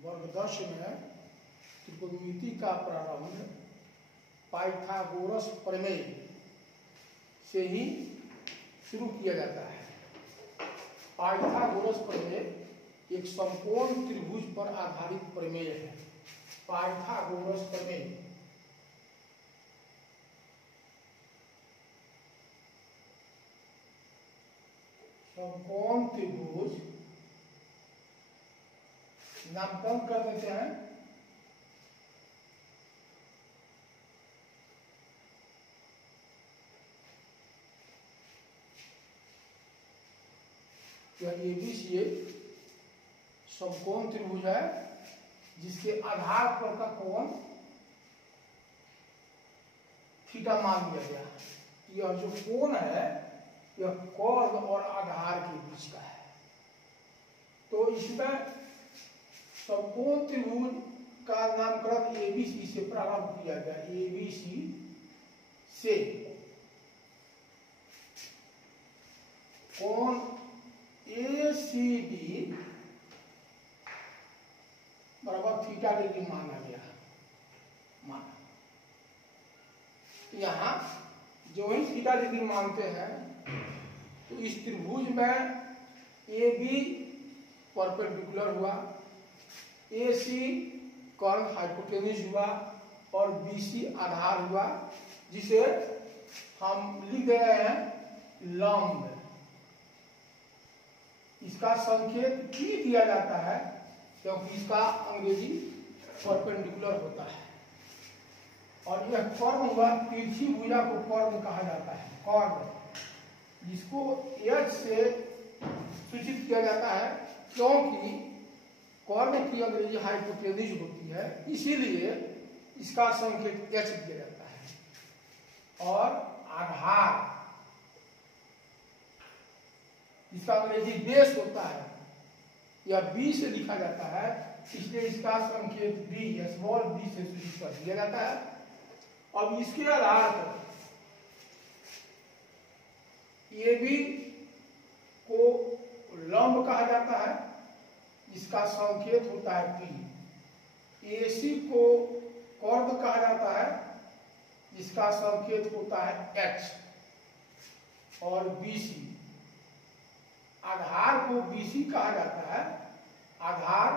वर्ग 10 में त्रिकोणमिति का प्रारंभ पाइथागोरस प्रमेय से ही शुरू किया जाता है। पाइथागोरस प्रमेय एक समकोण त्रिभुज पर आधारित प्रमेय है। पाइथागोरस प्रमेय समकोण त्रिभुज नामकरण कर देते हैं। यह एबीसी समकोण त्रिभुज है जिसके आधार पर का कोण थीटा मान लिया गया। यह जो कोण है यह कर्ण और आधार के बीच का है। तो इसमें समकोण त्रिभुज का नामकरण एबीसी से प्रारंभ किया गया। एबीसी से कोण एसीडी बराबर थीटा डिग्री माना गया। यहां जो ही थीटा डिग्री मानते हैं तो इस त्रिभुज में ए बी परपेंडिकुलर हुआ, ए सी कर्ण हाइपोटेन्यूज हुआ और बी सी आधार हुआ, जिसे हम लिख रहे हैं लंब। इसका संकेत भी दिया जाता है क्योंकि इसका अंग्रेजी परपेंडिकुलर होता है। और यह कर्ण हुआ, तिरछी भुजा को कर्ण कहा जाता है। कर्ण जिसको एच से सूचित किया जाता है क्योंकि कर्ण की अंग्रेजी हाइपोटेन्यूज होती है, इसीलिए इसका संकेत एच दिया जाता है। और आधार इसका अंग्रेजी बेस होता है, यह बी से लिखा जाता है, इसलिए इसका संकेत बी स्मॉल बी से सूचित कर दिया जाता है। अब इसके आधार पर ए बी को लंब कहा जाता है, इसका संकेत होता है पी। एसी को कर्ण कहा जाता है, जिसका संकेत होता है एच। और बीसी आधार को बीसी कहा जाता है, आधार,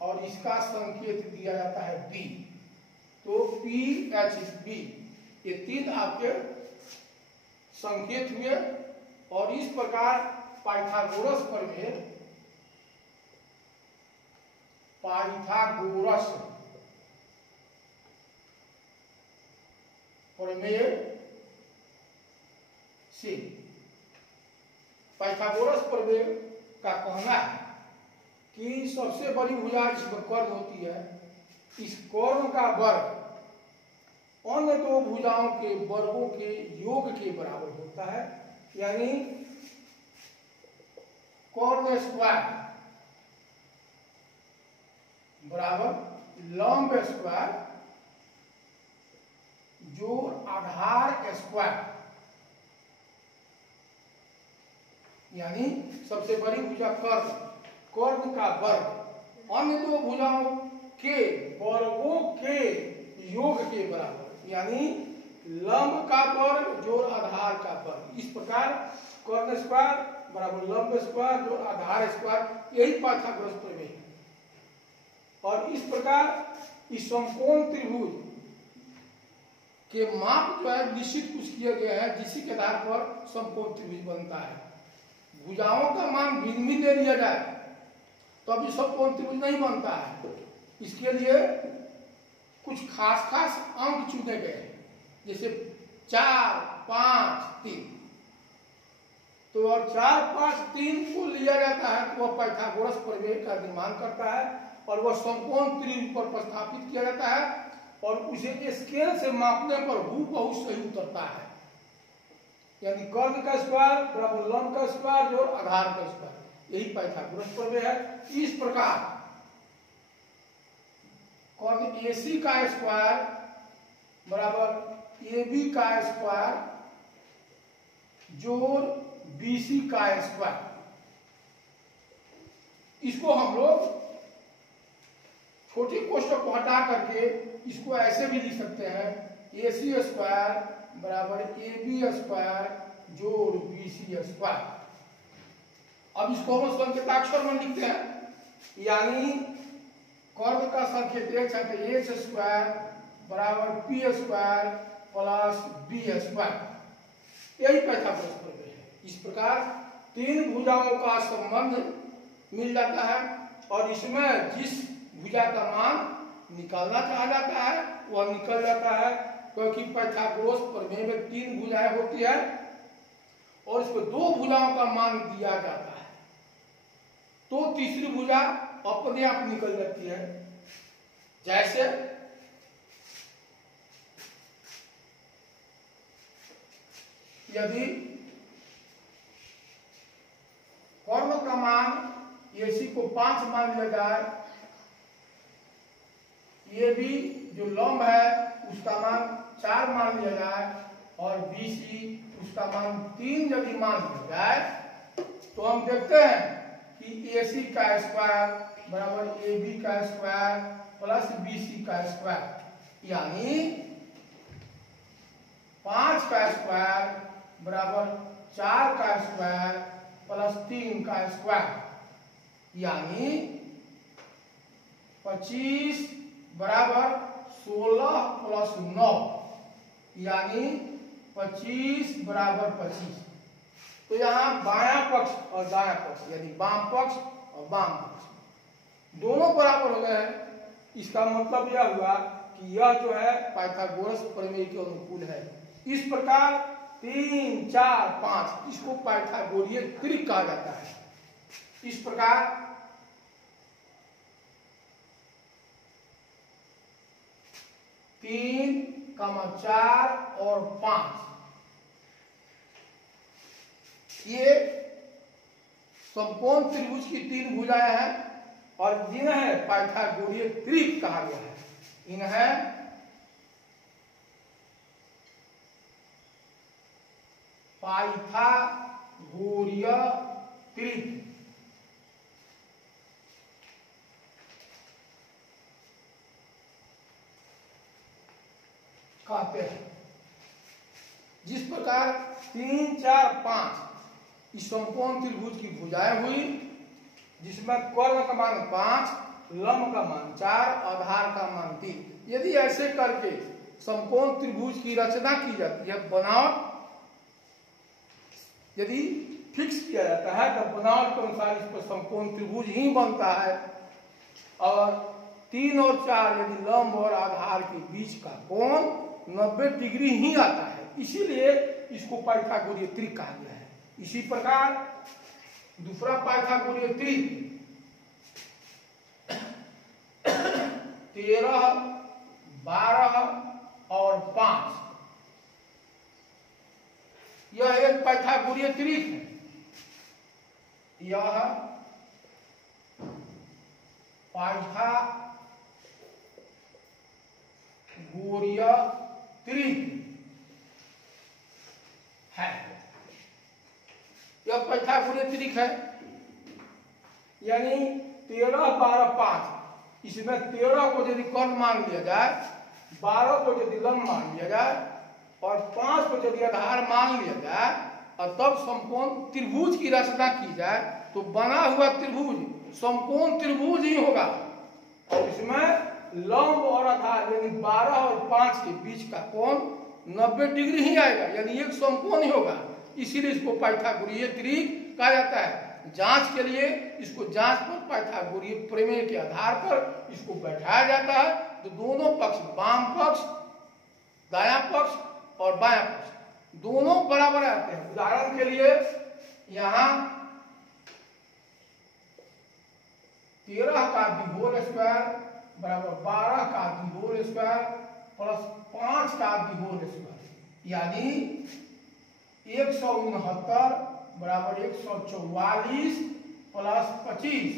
और इसका संकेत दिया जाता है बी। तो पी एच बी ये तीन आपके संकेत हुए। और इस प्रकार पाइथागोरस प्रमेय से पाइथागोरस प्रमेय का कहना है कि सबसे बड़ी भुजा जिसमें कर्ण होती है, इस कर्ण का वर्ग अन्य दो भुजाओं के वर्गों के योग के बराबर होता है। यानी कर्ण स्क्वायर बराबर लंब स्क्वायर जोड़ आधार स्क्वायर। यानी सबसे बड़ी भुजा कर्ण, कर्ण का वर्ग अन्य दो भुजाओं के वर्गों के योग के बराबर, यानी लंब का वर्ग जोड़ आधार का वर्ग। इस प्रकार कर्ण स्क्वायर बराबर लंब स्क्वायर जोड़ आधार स्क्वायर, यही पाइथागोरस प्रमेय है। और इस प्रकार इस समकोण त्रिभुज के माप जो है निश्चित कुछ किया गया है, जिसी के आधार पर समकोण त्रिभुज बनता है। भुजाओं का मान भिन्न भिन्न ले लिया जाए तो अभी समकोण त्रिभुज नहीं बनता है। इसके लिए कुछ खास खास अंक चुने गए हैं, जैसे 4, 5, 3। तो और 4, 5, 3 को लिया जाता है तो वह पाइथागोरस प्रमेय का निर्माण करता है और वह समकोण त्रिभुज पर प्रस्थापित किया जाता है और उसे स्केल से मापने पर हूबहू सही उतरता है। यानी कर्ण का स्क्वायर बराबर लंब का स्क्वायर जोड़ आधार का स्क्वायर, यही पाइथागोरस प्रमेय है। इस प्रकार कर्ण एसी का स्क्वायर बराबर ए बी का स्क्वायर जोड़ बीसी का स्क्वायर, इसको हम लोग छोटी कोष्टक को हटा करके इसको ऐसे भी लिख सकते हैं, AC स्क्वायर बराबर AB स्क्वायर जोड़ BC स्क्वायर। अब इसको हम संकेताक्षर में लिखते हैं, यानी कर्व का संकेत x है तो x स्क्वायर बराबर p square plus b square, यही पाइथागोरस प्रमेय है। इस प्रकार तीन भुजाओं का संबंध मिल जाता है और इसमें जिस भुजा का मान निकालना चाहा जाता है वह निकल जाता है, क्योंकि पाइथागोरस प्रमेय में तीन भुजाएं होती है और इसमें दो भुजाओं का मान दिया जाता है, तो तीसरी भुजा अपने आप निकल जाती है। जैसे यदि कर्ण का मान AC को 5 मान लिया जाए, ये भी जो लंब है उसका मान 4 मान लिया जाए और BC उसका मान 3 यदि मान लिया जाए, तो हम देखते हैं कि AC का स्क्वायर बराबर AB का स्क्वायर प्लस BC का स्क्वायर, यानी 5 का स्क्वायर बराबर 4 का स्क्वायर प्लस 3 का स्क्वायर, यानी 25 बराबर 16 प्लस 9, यानी 25 बराबर 25। तो यहाँ बायां पक्ष और दायां पक्ष यानी वाम पक्ष और वाम पक्ष दोनों बराबर हो गए हैं। इसका मतलब यह हुआ कि यह जो है पाइथागोरस प्रमेय के अनुकूल है। इस प्रकार 3, 4, 5 इसको पाइथागोरीय त्रिक कहा जाता है। इस प्रकार 3, 4 और 5 ये समकोण त्रिभुज की तीन भुजाएं हैं और जिन्हें पाइथागोरीय त्रिक कहा गया है। इन्हें पाइथागोरीय त्रिक कहते हैं। जिस प्रकार 3, 4, 5 इस समकोण त्रिभुज की भुजाएं हुई, जिसमें कर्ण का मान 5, लंब का मान 4, आधार का मान 3। यदि ऐसे करके समकोण त्रिभुज की रचना की जाती है, बनावट यदि फिक्स किया जाता है तो बनावट के अनुसार इस पर समकोण त्रिभुज ही बनता है और 3 और 4 यदि लंब और आधार के बीच का कोण 90 डिग्री ही आता है, इसीलिए इसको पाइथागोरीय त्रिक कहा गया है। इसी प्रकार दूसरा पाइथागोरीय त्रिक 13, 12 और 5 यह एक पाइथागोरीय त्रिक है। यह पाइथागोरीय त्रिक है। यह पाइथागोरीय त्रिक है, यानी 13, 12, 5 इसमें 13 को यदि कर्ण मान लिया जाए, 12 को यदि लंब मान लिया जाए और 5 को यदि आधार मान लिया जाए और तब समकोण त्रिभुज की रचना की जाए तो बना हुआ त्रिभुज समकोण त्रिभुज ही होगा और इसमें लंब और आधार यानी 12 और 5 के बीच का कोण 90 डिग्री ही आएगा, यानी एक समकोण ही होगा। इसीलिए इसको पाइथागोरीय त्रिक कहा जाता है। जांच के लिए इसको जांच पर पाइथागोरीय प्रमेय के आधार पर इसको बैठाया जाता है, तो दोनों पक्ष वाम पक्ष, दायां पक्ष और बायां पक्ष दोनों बराबर आते हैं। उदाहरण के लिए यहाँ 13 का दी होल स्क्वायर बराबर 12 का दी होल स्क्वायर प्लस 5 का दी होल स्क्वायर, यानी 169 बराबर 144 प्लस 25।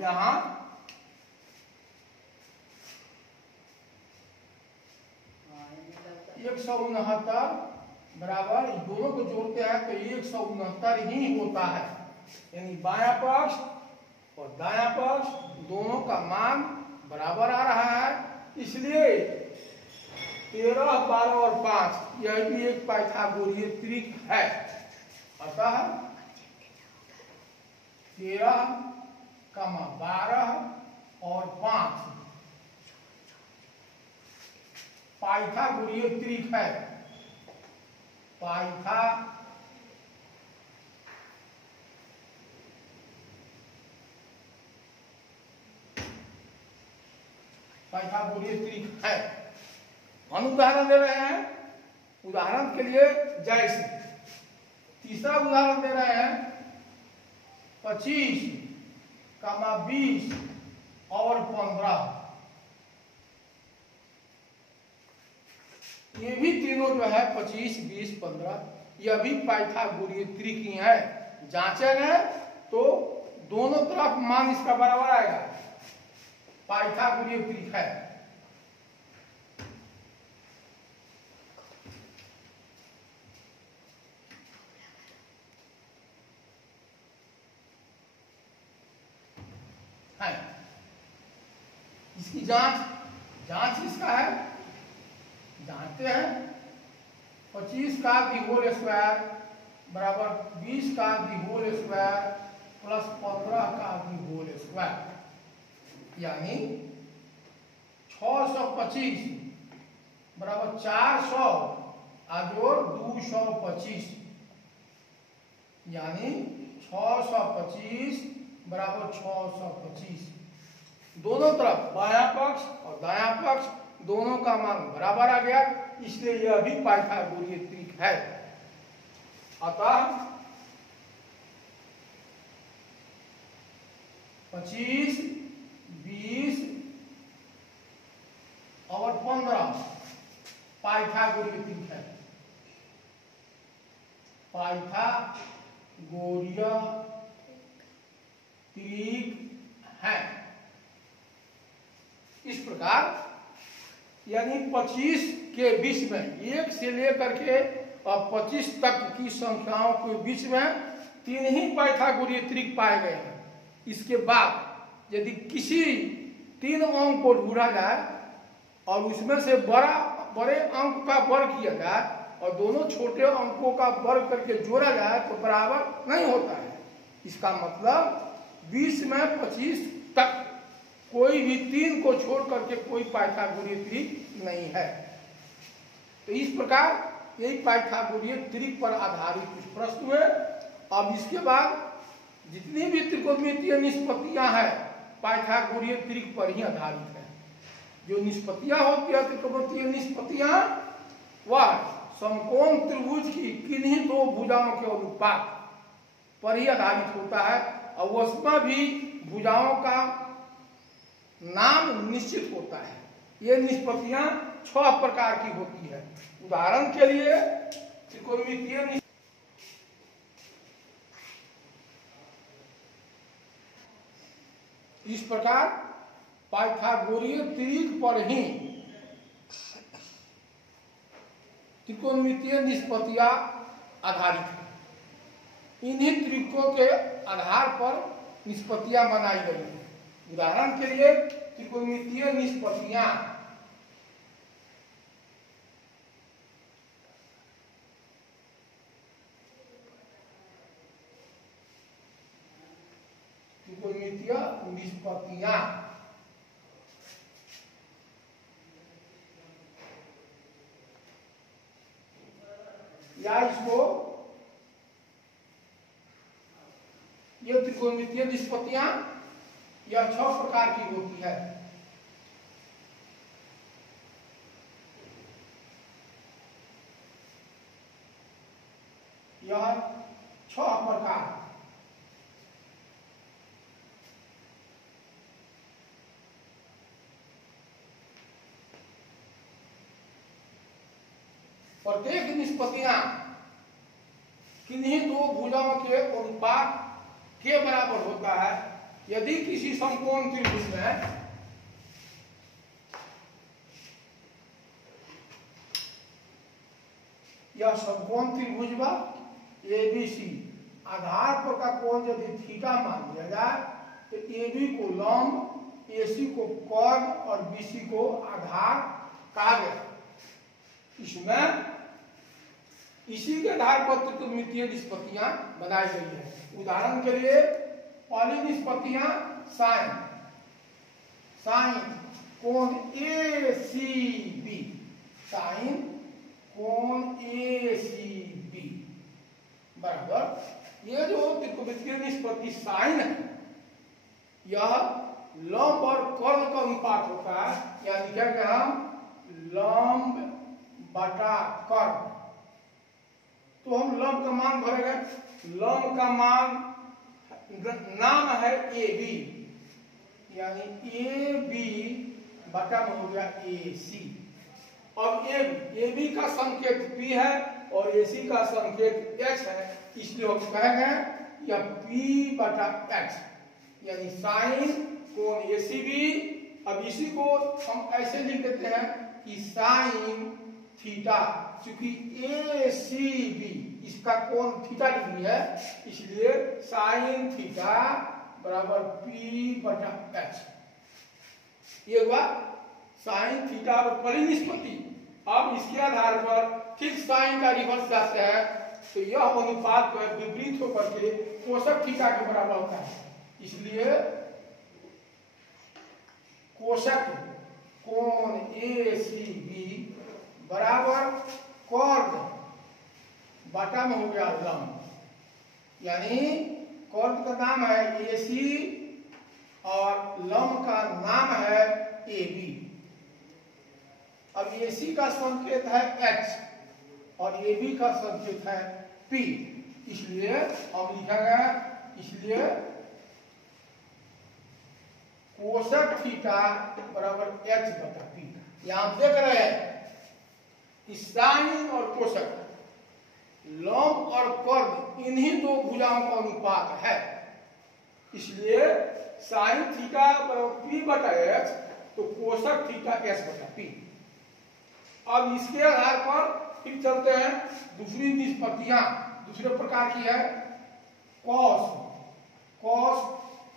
यहाँ 169 बराबर, दोनों को जोड़ते हैं तो 169 ही होता है। यानी बायां पक्ष और दायां पक्ष दोनों का मान बराबर आ रहा है, इसलिए 13, 12 और 5 यह भी एक पाइथागोरीय त्रिक है। अतः 13, 12 और 5 पाइथागोरीय त्रिक है। पाइथागोरीय त्रिक है। हम उदाहरण दे रहे हैं, उदाहरण के लिए जैसे तीसरा उदाहरण दे रहे हैं 25, 20 और 15। ये भी तीनों जो है 25, 20, 15 यह भी पाइथागोरीय त्रिक ही है। जांचेंगे तो दोनों तरफ मान इसका बराबर आएगा, पाइथागोरीय त्रिक है। इसकी जांच इसका है, जानते हैं 25 का दी होल स्क्वायर बराबर 20 का दी होल स्क्वायर प्लस 15 का दी होल स्क्वायर, यानी 625 बराबर 400 और 225, यानी 625 बराबर 625। दोनों तरफ बायां पक्ष और दायां पक्ष दोनों का मान बराबर आ गया, इसलिए यह भी पाइथागोरीय त्रिक है। अतः 25, 20 और 15 पाइथागोरीय त्रिक है। पाइथागोरीय त्रिक है। इस प्रकार यानी 25 के बीच में 1 से लेकर के और 25 तक की संख्याओं के बीच में 3 ही पाइथागोरीय त्रिक पाए गए हैं। इसके बाद यदि किसी 3 अंक को ढूंढा जाए और उसमें से बड़े अंक का वर्ग किया जाए और दोनों छोटे अंकों का वर्ग करके जोड़ा जाए तो बराबर नहीं होता है। इसका मतलब 20 में 25 तक कोई भी 3 को छोड़ करके कोई पाइथागोरीय त्रिक नहीं है। तो इस प्रकार यही पाइथागोरीय त्रिक पर आधारित कुछ प्रश्न हुए। अब इसके बाद जितनी भी त्रिकोणमितीय निष्पत्तियां हैं पाइथागोरीय त्रिक पर ही आधारित है। जो निष्पत्तियां होती है त्रिकोणमितीय निष्पत्तियां वह समकोण त्रिभुज की किन्हीं 2 भुजाओं के अनुपात पर ही आधारित होता है और उसमें भी भुजाओं का नाम निश्चित होता है। ये निष्पत्तियां 6 प्रकार की होती है। उदाहरण के लिए त्रिकोणमितीय इस प्रकार पाइथागोरीय त्रिक पर ही त्रिकोणमितीय निष्पत्तियां आधारित है। इन्हीं त्रिकों के आधार पर निष्पत्तियां बनाई गई हैं। उदाहरण के लिए त्रिकोणमितीय निष्पत्तियां या इसको ये त्रिकोणमितीय निष्पत्तियां यह 6 प्रकार की होती है। यह 6 प्रकार प्रत्येक निष्पत्तियां किन्हीं 2 भुजाओं के अनुपात के बराबर होता है। यदि किसी समकोण त्रिभुज में यह समकोण त्रिभुज व एबीसी आधार पर का कोण यदि थीटा मान लिया जाए तो AB को लंब, AC को कर्ण और BC को आधार कहा गया। इसमें इसी के आधार पर त्रिकोणमितीय निष्पत्तियां बनाई गई है। उदाहरण के लिए पहली निष्पत्तियां साइन कोण ACB, साइन कोण ACB बराबर ये जो त्रिकोणमितीय निष्पत्ति साइन है यह लंब और कर्ण का अनुपात होता है, या लिखेंगे हम लंब बटा कर्ण। तो हम लंब का मान भरेंगे, लंब का मान नाम है AB, यानी AB बटा में हो गया AC। अब AB का संकेत P है और AC का संकेत H है, इसलिए हम कहेंगे यह P बटा H, यानी साइन कोण ACB। अब इसी को हम ऐसे लिख देते हैं कि साइन थीटा, क्योंकि ACB इसका कोण थीटा डिग्री है, इसलिए साइन थीटा बराबर P बटा H। ये हुआ साइन थीटा और पहली निष्पत्ति। अब इसके आधार पर ठीक साइन का रिवर्स जाते हैं तो यह अनुपात विपरीत होकर के कोसक थीटा के बराबर होता है, इसलिए कोसक कोण ACB बराबर कर्ण बटा में हो गया लंब, यानी कर्ण का नाम है AC और लंब का नाम है AB। अब AC का संकेत है H और AB का संकेत है P, इसलिए हम लिखेंगे, इसलिए कोसक थीटा बराबर H बटा P। यहां हम देख रहे हैं कि साइन और कोसक, लंब और कर्ण इन्हीं दो भुजाओं का अनुपात है, इसलिए साइन थीटा बराबर P बटा H तो कोसक थीटा S बटा P। अब इसके आधार पर फिर चलते हैं दूसरी निष्पत्तियां दूसरे प्रकार की है। कॉस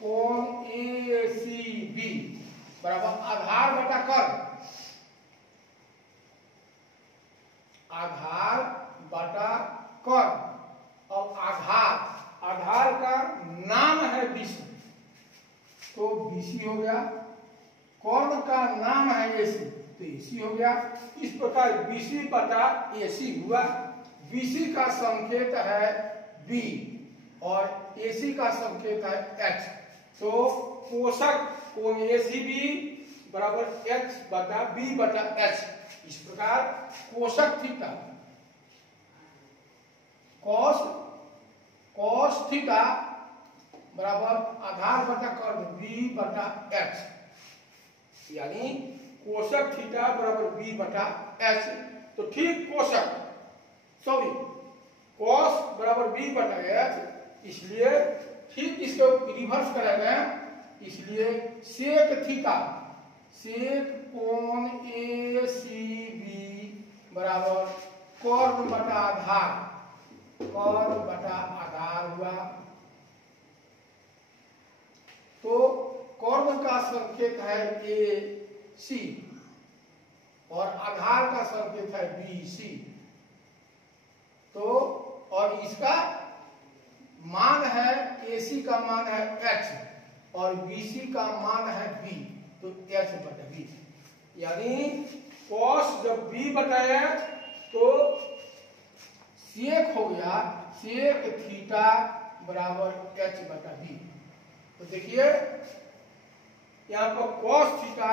कोण ACB बराबर आधार बटा कर्ण, आधार बटा कर्ण। और आधार का नाम है BC, तो BC हो गया, कर्ण का नाम है AC तो AC हो गया। इस प्रकार BC बटा AC हुआ। BC का संकेत है B और AC का संकेत है H, तो कोसक कोण ACB बराबर H बटा B बटा H। इस प्रकार कोसक थीटा कॉस थीटा बराबर आधार बटा कर्ण B बटा H, यानी कोसक थीटा बराबर B बटा H। तो ठीक कॉस बराबर B बटा H, इसलिए ठीक इसको रिवर्स करेंगे, इसलिए सेक कोण ACB बराबर कर्ण बटा आधार हुआ। तो कर्ण का संकेत है AC और आधार का संकेत है BC, तो और इसका मान है AC का मान है H और BC का मान है B, तो H बटा B, यानी कॉस जब B बटा H तो सेक हो गया, सेक थीटा बराबर H बटा B। तो देखिए यहाँ पर कॉस थीटा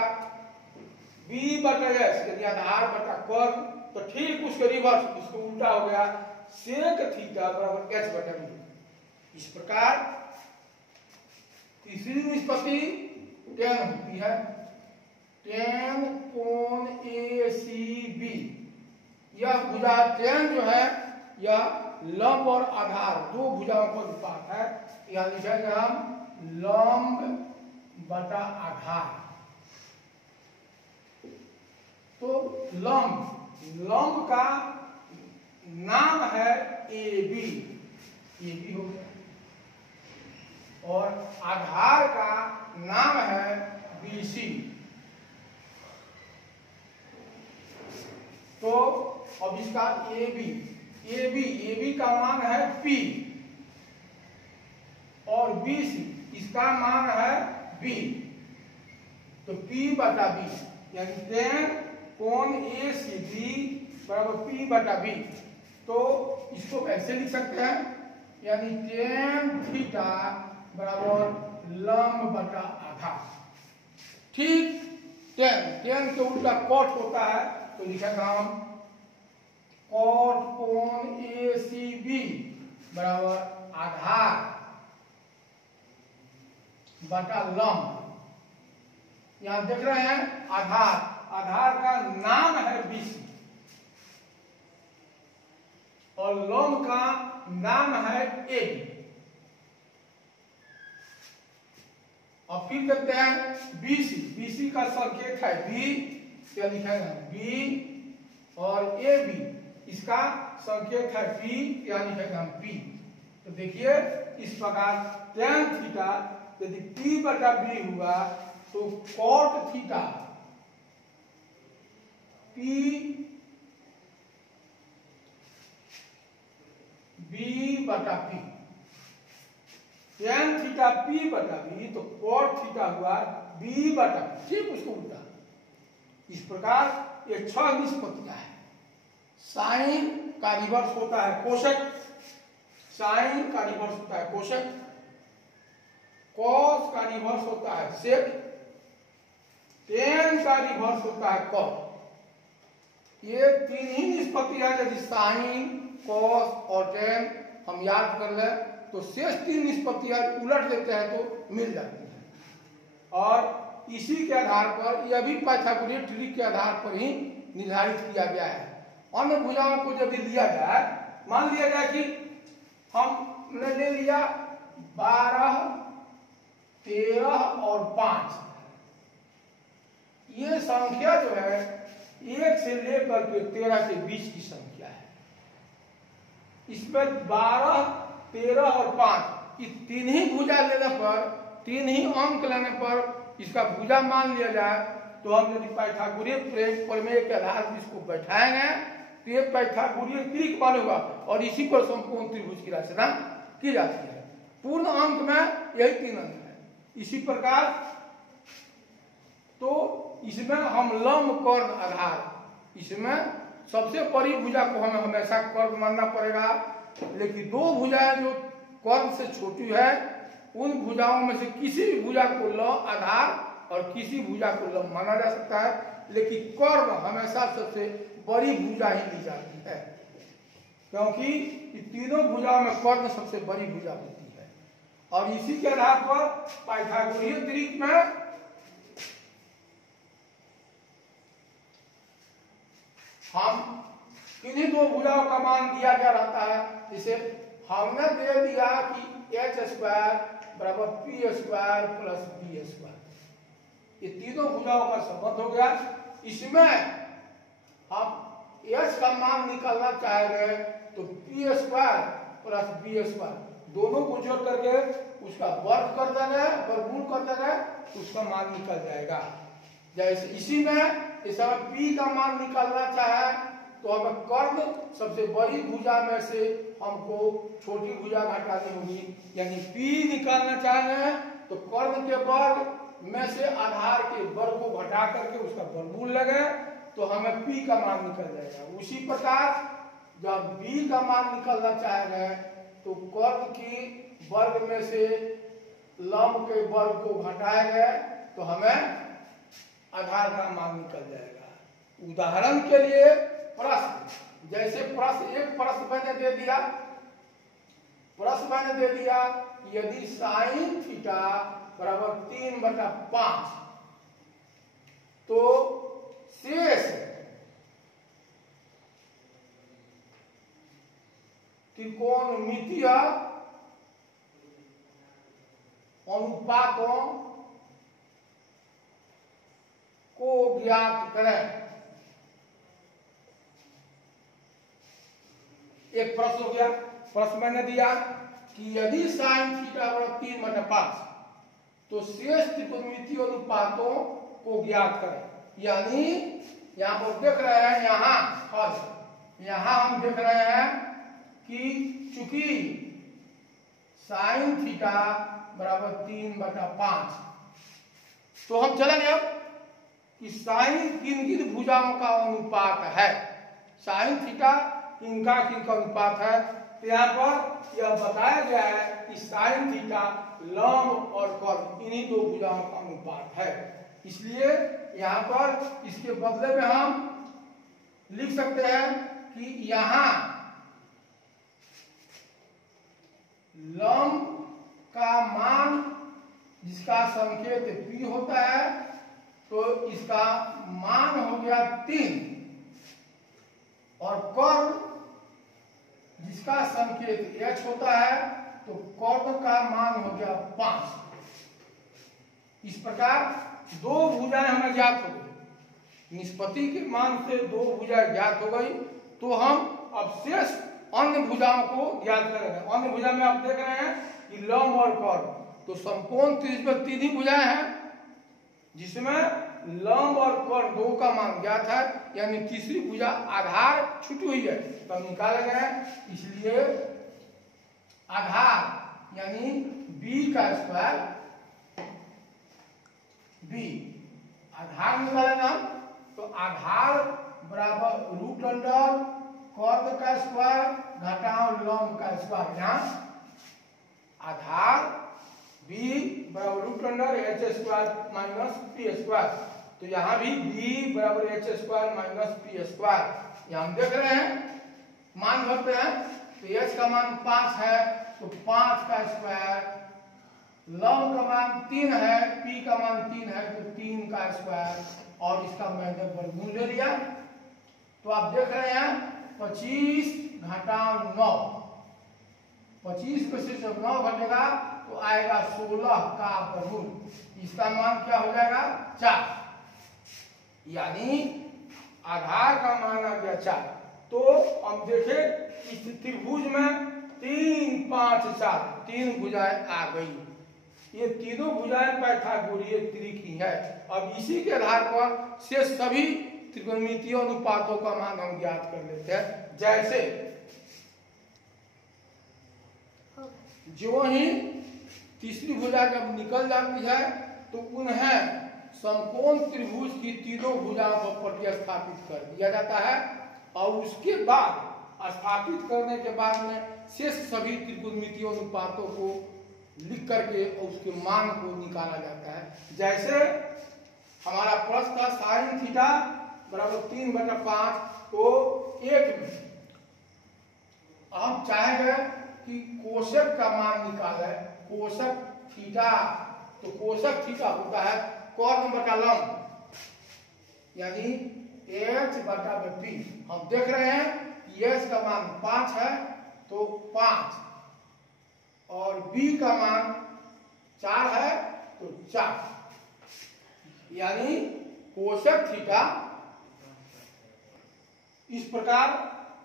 B बटा H यदि आधार बटा कर्ण, तो ठीक उसके रिवर्स इसको उल्टा हो गया, सेक थीटा बराबर H बटा B। इस प्रकार तीसरी निष्पत्ति tan होती है, tan कोण ACB। यह भुजा tan जो है यह लंब और आधार दो भुजाओं का अनुपात है, यह लिखेंगे हम लंब बटा आधार। तो लंब का नाम है ए बी, ये भी हो गया, और आधार का नाम है बी सी। तो अब इसका ए बी का मान है P और बी सी इसका मान है B। तो P बटा B यानी tan कोण ए सी बी बराबर P बटा B। तो इसको ऐसे लिख सकते हैं, यानी tan थीटा बराबर लंब बटा आधार। ठीक, tan के उल्टा cot होता है, तो लिखेगा हम cot कोण ए सी बी बराबर आधार बटा लंब। यहां देख रहे हैं आधार का नाम है बीसी और लंब का नाम है ए। अब फिर देखते हैं बीसी का संकेत है बी, क्या लिखेगा बी, और ए बी इसका संकेत है पी, क्या लिखेगा पी। तो देखिए इस प्रकार tan थीटा यदि P बटा B हुआ तो cot थीटा P B बटा P, tan थीटा P बटा B तो cot थीटा हुआ B बटा P। ठीक, उसको उल्टा इस प्रकार ये 6 निष्पत्तियां हैं। साइन का रिवर्स होता है कोशेक, साइन का रिवर्स होता है कोशेक, कॉस का रिवर्स होता है सेक, टेन का रिवर्स होता है कॉट। ये 3 ही निष्पत्ति है। यदि साइन, कॉस और टेन हम याद कर ले तो शेष 3 निष्पत्तियां उलट देते हैं तो मिल जाती है। और इसी के आधार पर यह भी पाइथागोरियन ट्रिक के आधार पर ही निर्धारित किया गया है। अन्य भुजाओं को यदि लिया जाए, मान लिया जाए कि हमने ले लिया 12, 13 और 5, ये संख्या जो है 1 से लेकर के 13 के बीच की संख्या है। इसमें 12, 13 और 5 इस 3 ही भुजा लेने पर, 3 ही अंक लेने पर इसका भुजा मान लिया जाए तो हम यदि पाइथागोरियन प्रमेय के आधार पर इसको बैठाएंगे तो ये पाइथागोरियन त्रिक बनेगा और इसी पर संपूर्ण त्रिभुज की रचना की जाती है। पूर्ण अंक में यही 3 अंक है। इसी प्रकार तो इसमें हम लंब कर्ण आधार, इसमें सबसे बड़ी भुजा को हमें हमेशा कर्ण मानना पड़ेगा, लेकिन 2 भुजाएं जो कर्ण से छोटी है उन भुजाओं में से किसी भी भुजा को लंब आधार और किसी भुजा को लंब माना जा सकता है, लेकिन कर्ण हमेशा सबसे बड़ी भुजा ही ली जाती है, क्योंकि इन तीनों भुजाओं में कर्ण सबसे बड़ी भुजा होती है। और इसी के आधार पर पाइथागोरियन त्रिक में हम इन्हीं 2 भुजाओं का मान दिया गया रहता है। जिसे हमने दे दिया कि h² बराबर p² प्लस b², ये तीनों भुजाओं का संबंध हो गया। इसमें हम h का मान निकालना चाहेंगे तो p² प्लस b² दोनों को जोड़ करके उसका वर्ग कर देंगे, वर्गमूल कर देंगे, उसका मान निकल जाएगा। जैसे इसी में इस समय P का मान निकालना चाहे तो हमें कर्ण सबसे बड़ी भुजा में से हमको छोटी भुजा घटानी होगी, यानी P निकालना चाहे तो कर्ण के वर्ग में से आधार के वर्ग को घटा करके उसका वर्गमूल लगे तो हमें P का मान निकल जाएगा। उसी प्रकार जब B का मान निकालना चाहेंगे तो कर्ण की वर्ग में से लंब के वर्ग को घटाएंगे तो हमें आधार का मान निकल जाएगा। उदाहरण के लिए प्रश्न, जैसे एक प्रश्न मैंने दे दिया यदि साइन थीटा बराबर 3/5 तो शेष त्रिकोणमितीय अनुपातों को ज्ञात करें। एक प्रश्न हो गया। प्रश्न मैंने दिया कि यदि साइन थीटा बराबर 3/5 तो शेष त्रिकोणमितीय अनुपातों को ज्ञात करें। यानी यहाँ पर देख रहे हैं, यहाँ हम देख रहे हैं कि चूंकि साइन थीटा बराबर 3/5 तो हम चलेंगे अब कि साइन किन किन भुजाओं का अनुपात है। साइन थीटा किनका अनुपात है, तो यहाँ पर यह बताया गया है कि साइन थीटा लंब और कर्ण इन्हीं दो भुजाओं का अनुपात है। इसलिए यहाँ पर इसके बदले में हम लिख सकते हैं कि यहाँ लंब का मान जिसका संकेत p होता है तो इसका मान हो गया 3 और कर्ण जिसका संकेत h होता है तो कर्ण का मान हो गया 5। इस प्रकार दो भुजाएं हमें ज्ञात हो गई, निष्पत्ति के मान से दो भुजाएं ज्ञात हो गई। तो हम अब शेष अन्य भुजाओं को ज्ञात करेंगे। अन्य भुजा में आप देख रहे हैं कि लंब और कर्ण, तो समकोण त्रिभुज में 3 ही भुजाएं हैं जिसमें लंब और कर्ण दो का मान ज्ञात है, यानी तीसरी भुजा आधार छूटी हुई है तो हम निकालेंगे। इसलिए आधार यानी b का स्क्वायर, b आधार निकालेंगे हम, तो आधार बराबर √अंडर कर्ण का स्क्वायर घटाओ लंब का स्क्वायर। यहाँ आधार b बराबर √अंडर h² माइनस p², तो यहाँ भी b बराबर h² माइनस p²। यहाँ हम देख रहे हैं मान भरते हैं, तो h का मान 5 है तो 5 का स्क्वायर, लंब का मान 3 है, p का मान 3 है तो 3 का स्क्वायर और इसका मैंने वर्गमूल ले लिया। तो आप देख रहे हैं 25 घटाओ 9, 25 में से जब 9 घटेगा तो आएगा 16 का वर्गमूल, इसका मान क्या हो जाएगा 4, यानी आधार का मान आ गया 4। तो हम देखें इस त्रिभुज में 3, 5, 4 तीन भुजाएं आ गई। ये तीनों भुजाएं पाइथागोरीय त्रिकी है। अब इसी के आधार पर शेष सभी त्रिकोणमितीय अनुपातों का मान हम ज्ञात कर लेते हैं। जैसे जो ही तीसरी भुजा जब निकल जाती है तो उन्हें समकोण त्रिभुज की तीनों भुजाओं पर प्रतिस्थापित कर दिया जाता है और उसके बाद स्थापित करने के बाद में शेष सभी त्रिकोणमितीय अनुपातों को लिख करके उसके मान को निकाला जाता है। जैसे हमारा प्रश्न था साइन थीटा बराबर 3/5 तो 1 में हम चाहेंगे कि कोशक का मान निकाले। कोशक थीटा, तो कोशक थीटा होता है कर्ण बटा लंब यानी h/p। हम देख रहे हैं कि h का मान 5 है तो 5 और b का मान 4 है तो 4, यानी कोशक थीटा। इस प्रकार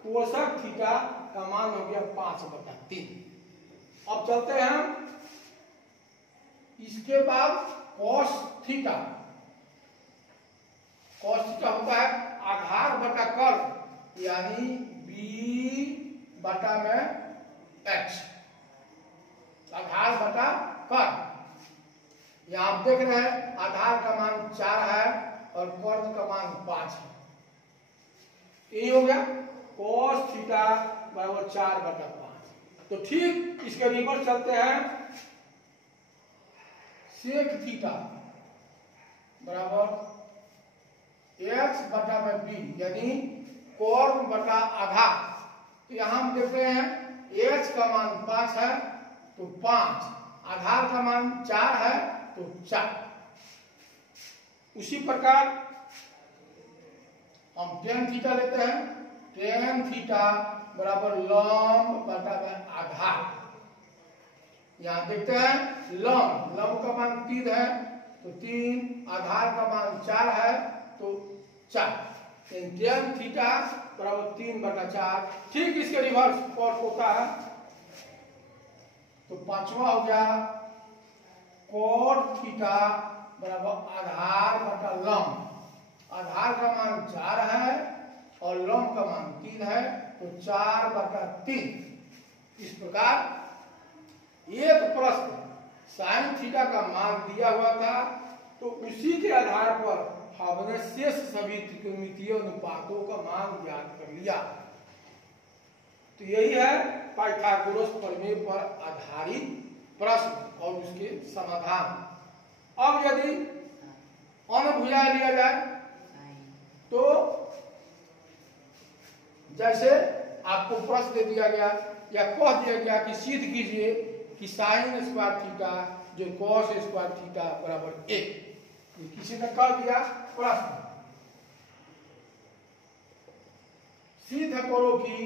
कोशक थीटा का मान हो गया 5/3। अब चलते हैं हम इसके बाद कॉस थीटा। कॉस थीटा होता है आधार बटा कर्ण यानी b बटा में x, आधार बटा कर्ण। यहां आप देख रहे हैं आधार का मान 4 है और कर्ण का मान 5 है। यही हो गया cos थीटा बराबर 4/5। तो ठीक इसके रिवर्स चलते हैं, सेक थीटा बराबर h/b यानी कर्ण बटा आधार। तो यहां हम देखते हैं h का मान 5 है तो 5, आधार का मान 4 है तो 4। उसी प्रकार हम tan थीटा लेते हैं, tan थीटा बराबर लंब बटा आधार। यहाँ देखते हैं लंब का मान 3 है तो 3, आधार का मान 4 है तो 4। tan थीटा बराबर 3/4। ठीक इसके रिवर्स कॉट होता है, तो पांचवा हो गया cot थीटा बराबर आधार बटा लंब। आधार का मान 4 है और लंब का मान 3 है, तो 4/3। इस प्रकार एक प्रश्न साइन थीटा का मान दिया हुआ था, तो उसी के आधार पर हमने शेष सभी त्रिकोणमितीय अनुपातों का मान ज्ञात कर लिया। तो यही है पाइथागोरस प्रमेय पर आधारित प्रश्न और उसके समाधान। अब यदि अनभुजा लिया जाए तो जैसे आपको प्रश्न दे दिया गया या कह दिया गया कि सिद्ध कीजिए कि साइन स्क्वायर थीटा जो कॉस स्क्वायर थीटा बराबर 1। ये किसी ने कह दिया प्रश्न, सिद्ध करो कि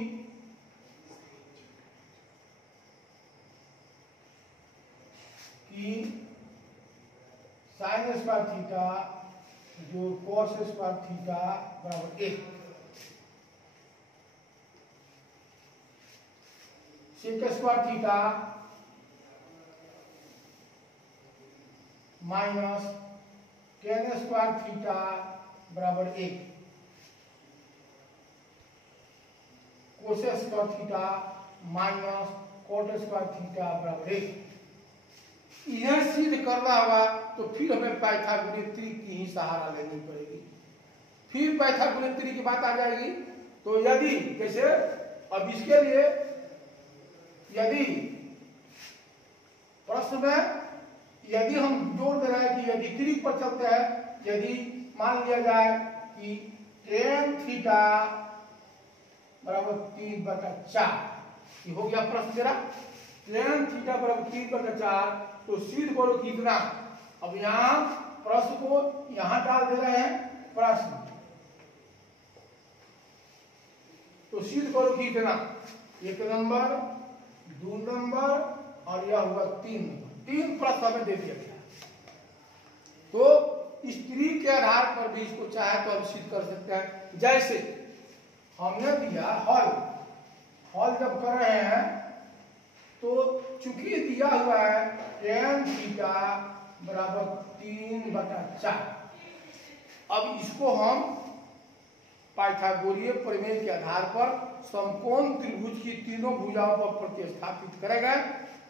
साइन स्क्वायर थीटा जो कॉस स्क्वायर थीटा बराबर 1। Sec square theta minus tan square theta बराबर 1। Cos square theta minus cot square theta बराबर 1। यह सिद्ध करना होगा तो फिर हमें पाइथागोरस त्रिक की ही सहारा लेनी पड़ेगी। फिर पाइथागोरस त्रिक की बात आ जाएगी। तो यदि जैसे अब इसके लिए यदि प्रश्न में यदि हम जोड़ दे रहे हैं कि यदि त्रिक पर चलते हैं, यदि मान लिया जाए कि tan थीटा बराबर 3/4, ये हो गया प्रश्न मेरा। tan थीटा बराबर 3/4, तो सिद्ध करो कितना। अब यहां प्रश्न को यहां डाल दे रहे हैं प्रश्न, तो सिद्ध करो कितना। 1 नंबर, 2 नंबर और यह हुआ 3 नंबर। 3 प्रश्न हमें दे दिया गया, तो इस त्रिक के आधार पर भी इसको चाहे तो हम सिद्ध कर सकते हैं। जैसे हमने दिया हल जब कर रहे हैं तो चूंकि दिया हुआ है tan थीटा बराबर 3/4। अब इसको हम पाइथागोरीय प्रमेय के आधार पर समकोण त्रिभुज की तीनों भुजाओं पर प्रतिस्थापित करेंगे।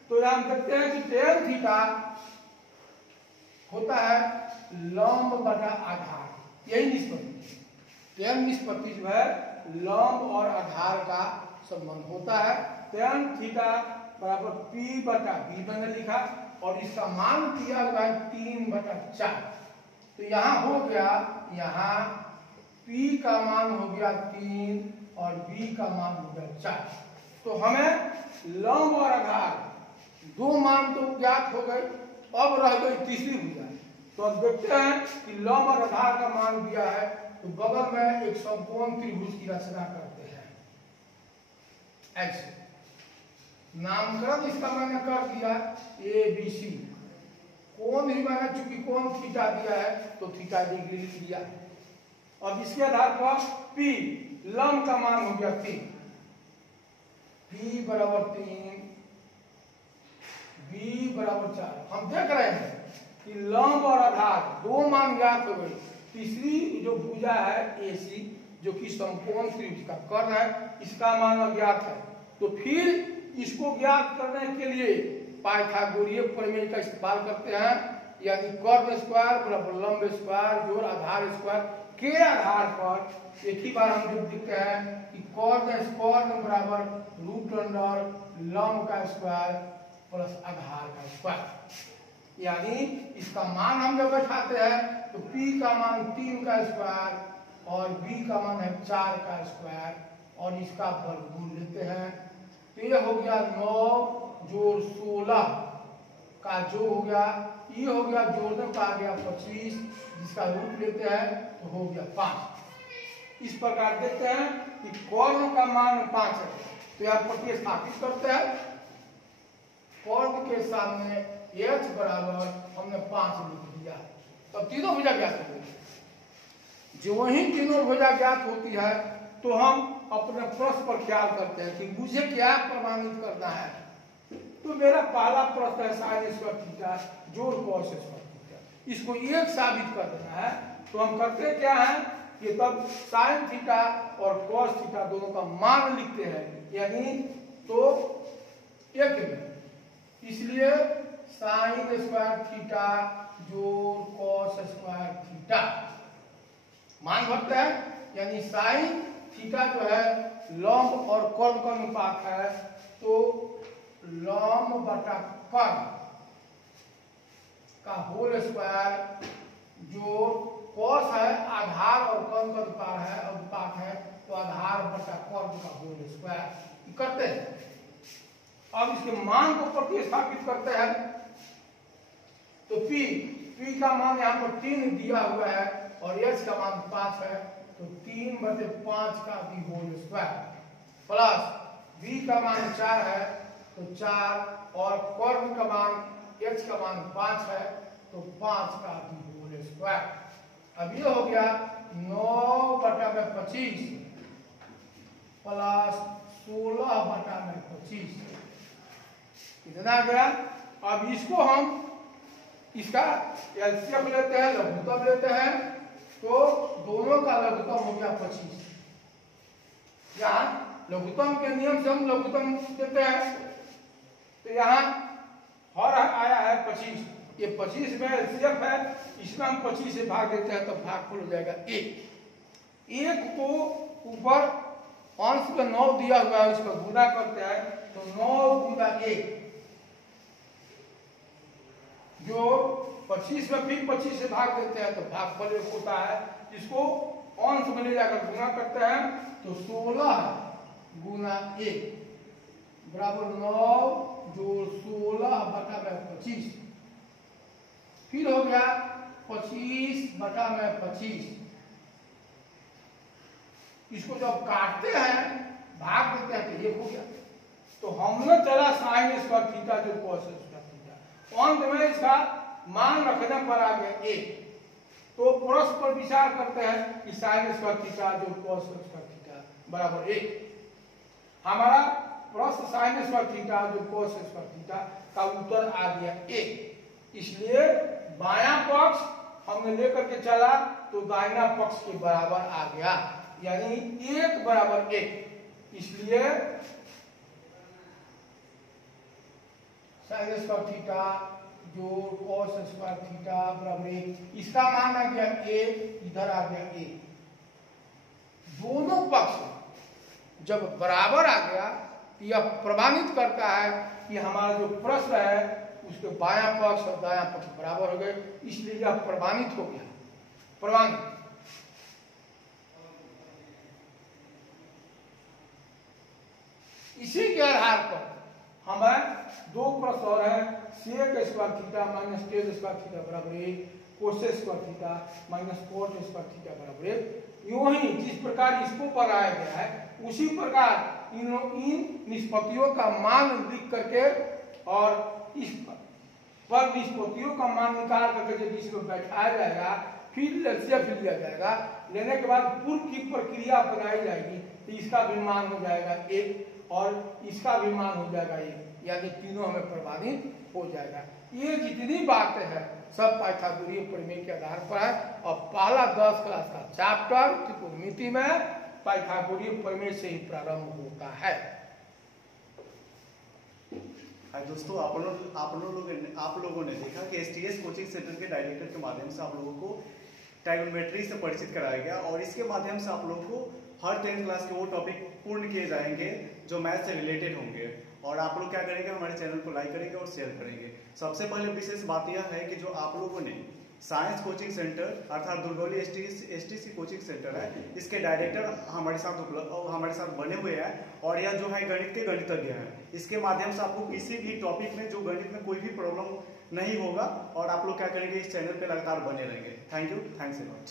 तो हम देखते हैं कि tan थीटा होता है लंब बटा आधार, यही निष्पत्ति। tan निष्पत्ति जो है लंब और आधार का संबंध होता है। tan थीटा बराबर p/b मैंने लिखा और इसका मान दिया हुआ है 3/4। तो यहां हो गया, यहां p का मान हो गया 3 और b का मान हो गया 4। तो हमें लंब और आधार दो मान तो ज्ञात हो गए, अब रह गई तीसरी भुजा। तो अब देखते हैं कि लंब और आधार का मान दिया है, तो बगल में एक समकोण त्रिभुज की रचना करते हैं। ऐसे नामकरण इसका मैंने कर दिया ABC। कोण ही मैंने चूंकि कोण थीटा दिया है तो थीटा डिग्री लिख दिया। अब इसके आधार पर P लंब का मान हो गया 3, P बराबर 3, B बराबर 4। हम देख रहे हैं कि लंब और आधार दो मान ज्ञात हो गई। तीसरी जो भुजा है AC जो कि समकोण त्रिभुज का कर्ण है, इसका मान अज्ञात है। तो फिर इसको ज्ञात करने के लिए पाइथागोरीय प्रमेय का इस्तेमाल करते हैं, यानी कर्ण स्क्वायर बराबर लंब स्क्वायर जोड़ आधार स्क्वायर के आधार पर एक ही बार हम जो देखते हैं कि कर्ण बराबर √अंडर लंब का स्क्वायर प्लस आधार का स्क्वायर। यानी इसका मान हम जब बैठाते हैं तो P का मान 3 का स्क्वायर और B का मान है 4 का स्क्वायर और इसका वर्गमूल लेते हैं। तो ये हो गया 9 जोड़ 16 का जो हो गया, ये हो गया जोड़ने का आ गया 25, जिसका रूट लेते हैं तो हो गया 5। इस प्रकार देखते हैं कि कर्ण का मान 5 है, तो यहाँ प्रतिस्थापित करते हैं। कर्ण के सामने h बराबर हमने 5 लिख दिया, तब तीनों भुजा ज्ञात हो गई। जो ही तीनों भुजा ज्ञात होती है तो हम अपने प्रश्न पर ख्याल करते हैं कि मुझे क्या प्रमाणित करना है। तो मेरा पहला प्रश्न है साइन स्क्वायर थीटा जोड़ कॉस स्क्वायर थीटा, इसको एक साबित कर देना है। तो हम करते क्या है कि तब साइन थीटा और कॉस थीटा दोनों का मान लिखते हैं, यानी तो एक में, इसलिए साइन स्क्वायर थीटा जोड़ कॉस स्क्वायर थीटा मान भरते हैं, यानी साइन थीटा जो है लंब और कर्म का अनुपात है, तो लंब बटा कर्म का होल स्क्वायर जो कॉस है आधार और कर्म का अनुपात है, तो आधार बटा कर्म का होल स्क्वायर करते हैं। अब इसके मान को प्रतिस्थापित करते हैं, तो P का मान यहाँ पर 3 दिया हुआ है और H का मान 5 है, तो 3/5 का होल स्क्वायर प्लस V का मान 4 है, तो 4 और कर्म का मान H का मान 5 है, तो 5 का होल स्क्वायर। अब ये हो गया 9/25 प्लस 16/25 कितना गया। अब इसको हम इसका एलसीएम लेते हैं, लघुत्तम लेते हैं, तो दोनों का लघुत्तम हो गया 25। यहाँ लघुत्तम के नियम से हम लघुत्तम देते हैं, तो यहाँ हर आया है 25, ये 25 में एलसीएम है, इसमें हम 25 से भाग देते हैं तो भागफल हो जाएगा 1 को ऊपर अंश में 9 दिया हुआ है, उसका गुणा करते हैं, तो 9 गुणा 1 जो 25 में फिर 25 से भाग देते हैं तो भागफल 1 होता है। इसको अंश में ले जाकर गुणा करते हैं, तो 16 गुणा 1 बराबर 9 जोड़ 16/25, फिर हो गया 25/25। इसको जब काटते हैं भाग देते हैं तो 1 हो गया। तो हमने चला साइन स्क्वायर थीटा जो कॉस स्क्वायर थीटा, अंत में इसका मान रखने पर आ गया 1, तो प्रश्न पर विचार करते हैं कि साइन स्क्वायर थीटा जो कॉस स्क्वायर थीटा बराबर 1। हमारा प्रश्न साइन स्क्वायर थीटा जो कॉस स्क्वायर थीटा का उत्तर आ गया 1, इसलिए बायां पक्ष हमने लेकर के चला तो दाहिना पक्ष के बराबर आ गया, यानी 1 बराबर 1, इसलिए साइन स्क्वायर थीटा जो कॉस स्क्वायर थीटा बराबर 1, इसका मान आ गया 1, इधर आ गया 1। दोनों पक्ष जब बराबर आ गया, यह प्रमाणित करता है कि हमारा जो प्रश्न है उसके बायां पक्ष और दायां पक्ष बराबर हो गए, इसलिए यह प्रमाणित हो गया। प्रमाणित इसी के आधार पर हमें 2 प्रश्न और है, sec square theta minus tan square theta बराबर 1, cosec square theta minus cot square theta बराबर 1। यूं ही जिस प्रकार इसको पढ़ाया गया है उसी प्रकार इन निष्पत्तियों का मान लिख करके और इस पर निष्पत्तियों का मान निकाल करके जब इसको बैठाया जाएगा, फिर एलसीएम लिया जाएगा, लेने के बाद पूर्व की प्रक्रिया अपनाई जाएगी, तो इसका भी मान हो जाएगा 1 और इसका भी मान हो जाएगा 1, यानी तीनों हमें प्रमाणित हो जाएगा। ये जितनी बातें हैं सब पाइथागोरीय प्रमेय के आधार पर है, और पहला 10 क्लास का चैप्टर त्रिकोणमिति में पाइथागोरीय प्रमेय से ही प्रारंभ होता है। दोस्तों आप लोगों ने देखा कि एसटीएस कोचिंग सेंटर के डायरेक्टर के माध्यम से आप लोगों को ट्राइगोनोमेट्री से परिचित कराया गया, और इसके माध्यम से आप लोगों को हर 10th क्लास के वो टॉपिक पूर्ण किए जाएंगे जो मैथ से रिलेटेड होंगे। और आप लोग क्या करेंगे, हमारे चैनल को लाइक करेंगे और शेयर करेंगे। सबसे पहले विशेष बात यह है कि जो आप लोगों ने साइंस कोचिंग सेंटर अर्थात दुर्गौली एसटीसी कोचिंग सेंटर है, इसके डायरेक्टर हमारे साथ बने हुए हैं, और यह जो है गणित के गणितज्ञ हैं। इसके माध्यम से आपको किसी भी टॉपिक में जो गणित में कोई भी प्रॉब्लम नहीं होगा, और आप लोग क्या करेंगे, इस चैनल पे लगातार बने रहेंगे। Thank you, thanks a lot.